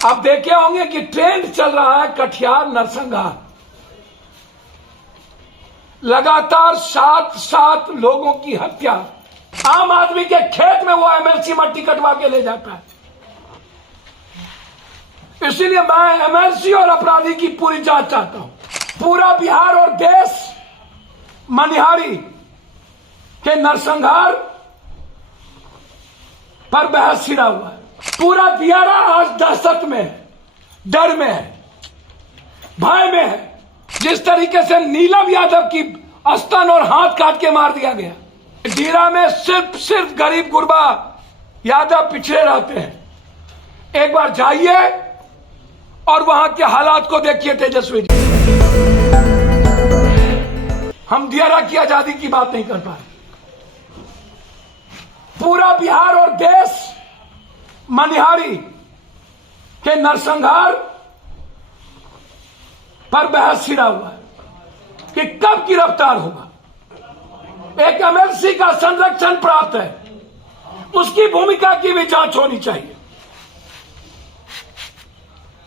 आप देखे होंगे कि ट्रेंड चल रहा है कटिहार नरसंहार। लगातार 7 लोगों की हत्या। आम आदमी के खेत में वो एमएलसी मट्टी कटवा के ले जाता है। इसीलिए मैं एमएलसी और अपराधी की पूरी जांच चाहता हूं। पूरा बिहार और देश मनिहारी के नरसंहार पर बहस छिड़ा हुआ है। पूरा दियारा आज दहशत में है, डर में है, भय में है। जिस तरीके से नीलम यादव की स्तन और हाथ काट के मार दिया गया। डीरा में सिर्फ गरीब गुरबा यादव पिछड़े रहते हैं। एक बार जाइए और वहां के हालात को देखिए तेजस्वी जी। हम दियारा की आजादी की बात नहीं कर पाए। पूरा बिहार और देश मनिहारी के नरसंहार पर बहस छिड़ा हुआ है कि कब गिरफ्तार होगा। एक एमएलसी का संरक्षण प्राप्त है, उसकी भूमिका की भी जांच होनी चाहिए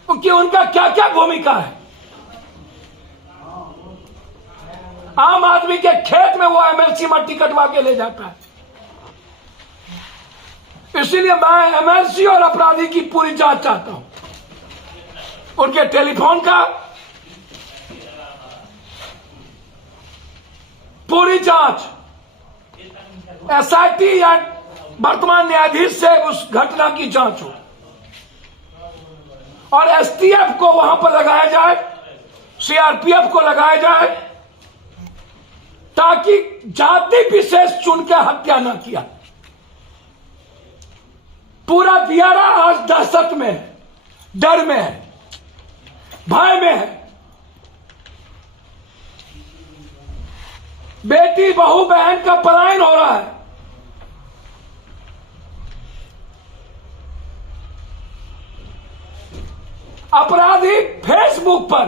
कि उनका क्या क्या भूमिका है। आम आदमी के खेत में वो एमएलसी मट्टी कटवा के ले जाता है। इसीलिए मैं एमएलसी और अपराधी की पूरी जांच चाहता हूं। उनके टेलीफोन का पूरी जांच एसआईटी या वर्तमान न्यायाधीश से उस घटना की जांच हो और एसटीएफ को वहां पर लगाया जाए, सीआरपीएफ को लगाया जाए, ताकि जाति विशेष चुन के हत्या न किया। पूरा दियारा आज दहशत में है, डर में है, भय में है। बेटी बहू बहन का पलायन हो रहा है। अपराधी फेसबुक पर,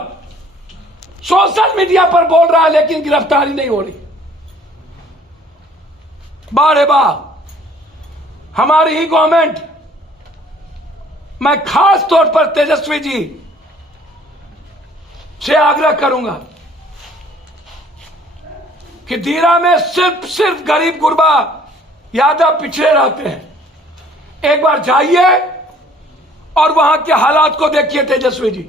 सोशल मीडिया पर बोल रहा है, लेकिन गिरफ्तारी नहीं हो रही। बारे वाह, हमारी ही गवर्नमेंट। मैं खास तौर पर तेजस्वी जी से आग्रह करूंगा कि दीरा में सिर्फ गरीब गुरबा यादव पिछड़े रहते हैं। एक बार जाइए और वहां के हालात को देखिए तेजस्वी जी।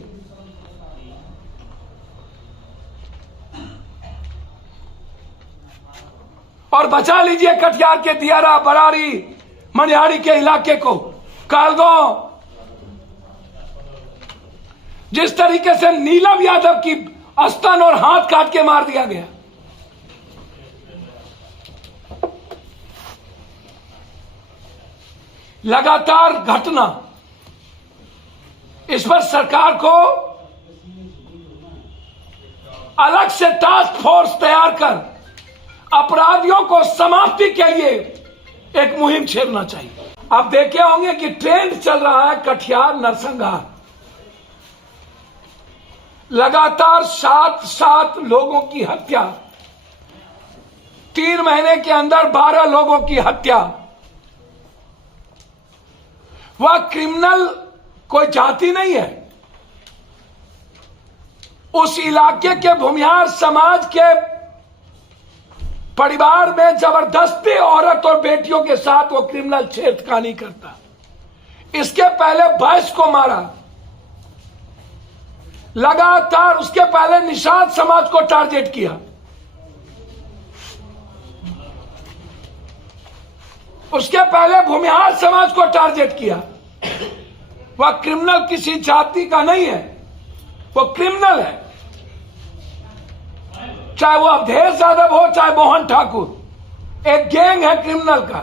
और बचा लीजिए कटिहार के दियारा, बरारी, मनिहारी के इलाके को, कालगांव। जिस तरीके से नीलम यादव की स्तन और हाथ काट के मार दिया गया। लगातार घटना, इस पर सरकार को अलग से टास्क फोर्स तैयार कर अपराधियों को समाप्ति के लिए एक मुहिम छेड़ना चाहिए। आप देखे होंगे कि ट्रेंड चल रहा है कटिहार नरसंहार। लगातार 7 लोगों की हत्या, 3 महीने के अंदर 12 लोगों की हत्या। वह क्रिमिनल कोई जाति नहीं है। उस इलाके के भूमिहार समाज के परिवार में जबरदस्ती औरत और बेटियों के साथ वो क्रिमिनल छेड़खानी करता। इसके पहले 22 को मारा। लगातार उसके पहले निषाद समाज को टारगेट किया। उसके पहले भूमिहार समाज को टारगेट किया। वह क्रिमिनल किसी जाति का नहीं है, वो क्रिमिनल है। चाहे वो अवधेश यादव हो, चाहे मोहन ठाकुर, एक गैंग है क्रिमिनल का।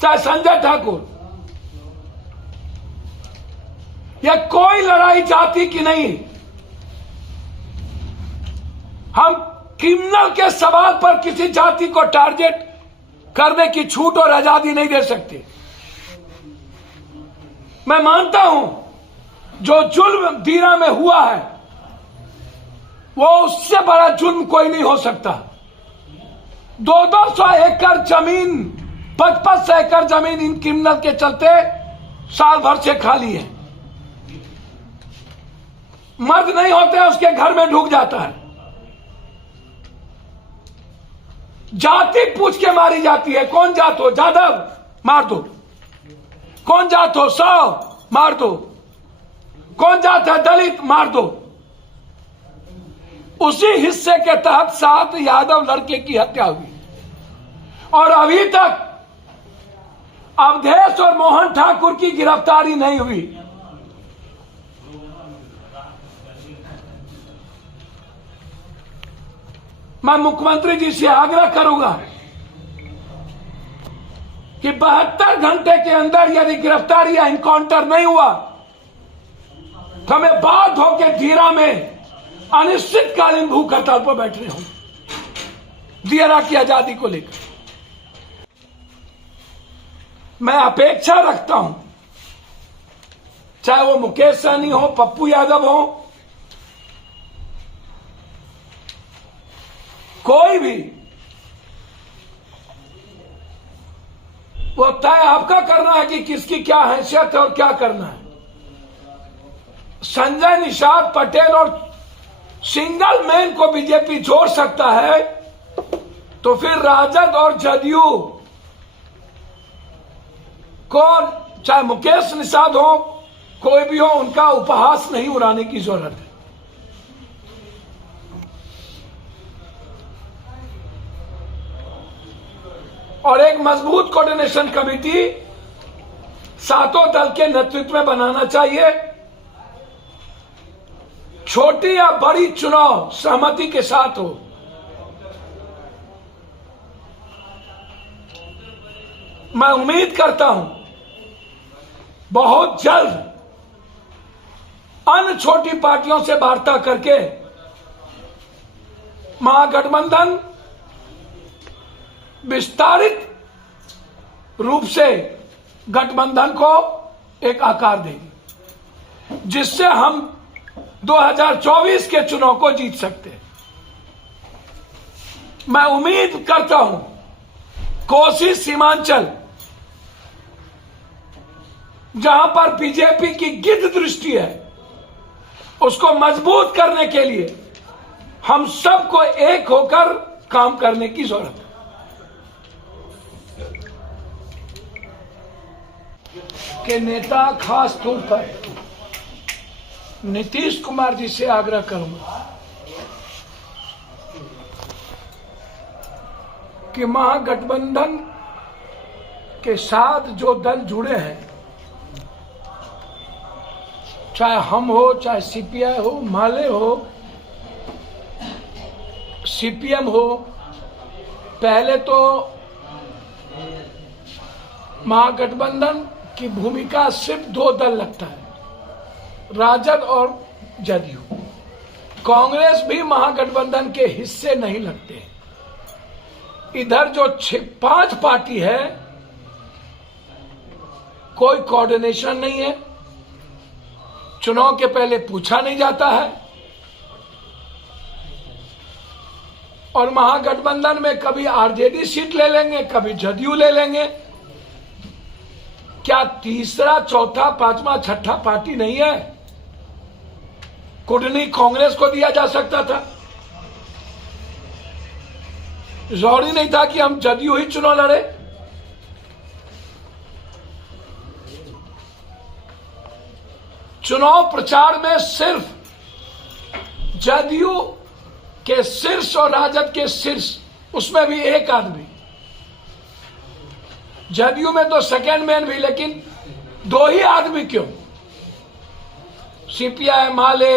चाहे संजय ठाकुर, यह कोई लड़ाई जाति की नहीं। हम क्रिमिनल के सवाल पर किसी जाति को टारगेट करने की छूट और आजादी नहीं दे सकते। मैं मानता हूं जो जुल्म दीरा में हुआ है, वो उससे बड़ा जुल्म कोई नहीं हो सकता। 200 एकड़ जमीन, 55 एकड़ जमीन इन क्रिमिनल के चलते साल भर से खाली है। मर्द नहीं होते उसके घर में ढुक जाता है। जाति पूछ के मारी जाती है। कौन जात हो? जादव, मार दो। कौन जात हो? साव, मार दो। कौन जात है? दलित, मार दो। उसी हिस्से के तहत 7 यादव लड़के की हत्या हुई और अभी तक अवधेश और मोहन ठाकुर की गिरफ्तारी नहीं हुई। मैं मुख्यमंत्री जी से आग्रह करूंगा कि 72 घंटे के अंदर यदि गिरफ्तारी या इनकाउंटर नहीं हुआ तो हमें बाध्य होकर धीरा में अनिश्चितकालीन भूख हड़ताल पर बैठने होंगे दियरा की आजादी को लेकर। मैं अपेक्षा रखता हूं, चाहे वो मुकेश सहनी हो, पप्पू यादव हो, कोई भी, वो तय आपका करना है कि किसकी क्या हैसियत है और क्या करना है। संजय निषाद पटेल और सिंगल मैन को बीजेपी जोड़ सकता है तो फिर राजद और जदयू को, चाहे मुकेश निषाद हो, कोई भी हो, उनका उपहास नहीं उड़ाने की जरूरत है। और एक मजबूत कोऑर्डिनेशन कमेटी 7 दल के नेतृत्व में बनाना चाहिए। छोटी या बड़ी चुनाव सहमति के साथ हो। मैं उम्मीद करता हूं बहुत जल्द अन्य छोटी पार्टियों से वार्ता करके महागठबंधन विस्तारित रूप से गठबंधन को एक आकार देगी जिससे हम 2024 के चुनाव को जीत सकते हैं। मैं उम्मीद करता हूं कोसी सीमांचल, जहां पर बीजेपी की गिद्ध दृष्टि है, उसको मजबूत करने के लिए हम सबको एक होकर काम करने की जरूरत है। के नेता खास तौर पर नीतीश कुमार जी से आग्रह करूंगा कि महागठबंधन के साथ जो दल जुड़े हैं, चाहे हम हो, चाहे सीपीआई हो, माले हो, सीपीएम हो, पहले तो महागठबंधन की भूमिका सिर्फ 2 दल लगता है, राजद और जदयू। कांग्रेस भी महागठबंधन के हिस्से नहीं लगते। इधर जो 5 पार्टी है, कोई कोऑर्डिनेशन नहीं है, चुनाव के पहले पूछा नहीं जाता है और महागठबंधन में कभी आरजेडी सीट ले लेंगे, कभी जदयू ले लेंगे। क्या तीसरा, चौथा, पांचवा, छठा पार्टी नहीं है? कुंडली कांग्रेस को दिया जा सकता था। जरूरी नहीं था कि हम जदयू ही चुनाव लड़े। चुनाव प्रचार में सिर्फ जदयू के शीर्ष और राजद के शीर्ष, उसमें भी एक आदमी, जदयू में तो सेकेंड मैन भी, लेकिन 2 ही आदमी क्यों? सीपीआई, माले,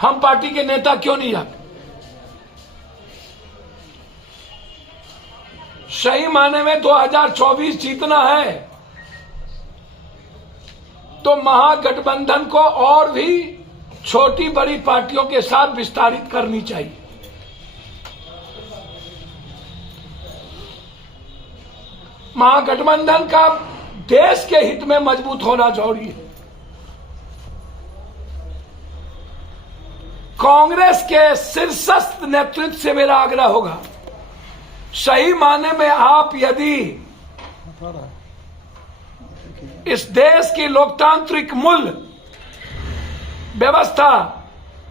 हम पार्टी के नेता क्यों नहीं जाते? सही माने में 2024 जीतना है तो महागठबंधन को और भी छोटी बड़ी पार्टियों के साथ विस्तारित करनी चाहिए। महागठबंधन का देश के हित में मजबूत होना जरूरी है। कांग्रेस के शीर्षस्थ नेतृत्व से मेरा आग्रह होगा, सही माने में आप यदि इस देश की लोकतांत्रिक मूल्य व्यवस्था